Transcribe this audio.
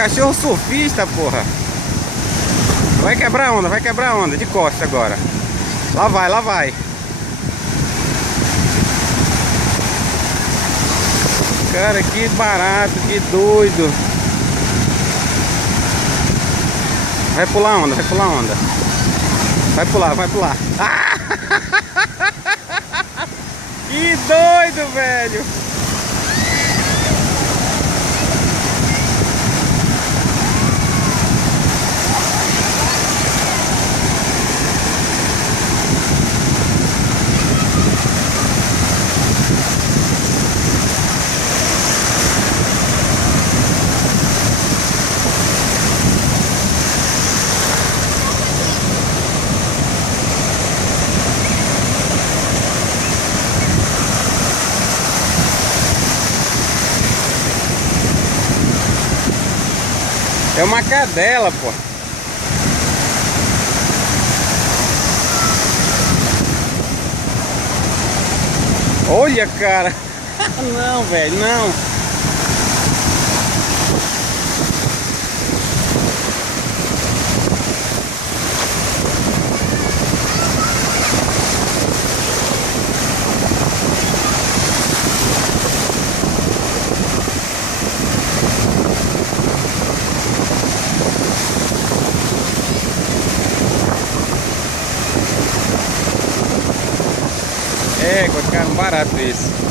cachorro surfista, porra. Vai quebrar a onda. De costa agora. Lá vai, lá vai. Cara, que barato, que doido. Vai pular onda, vai pular onda. Vai pular, vai pular. Ah! Que doido, velho. É uma cadela, pô. Olha, cara. Não, velho, não. É, cara, barato isso.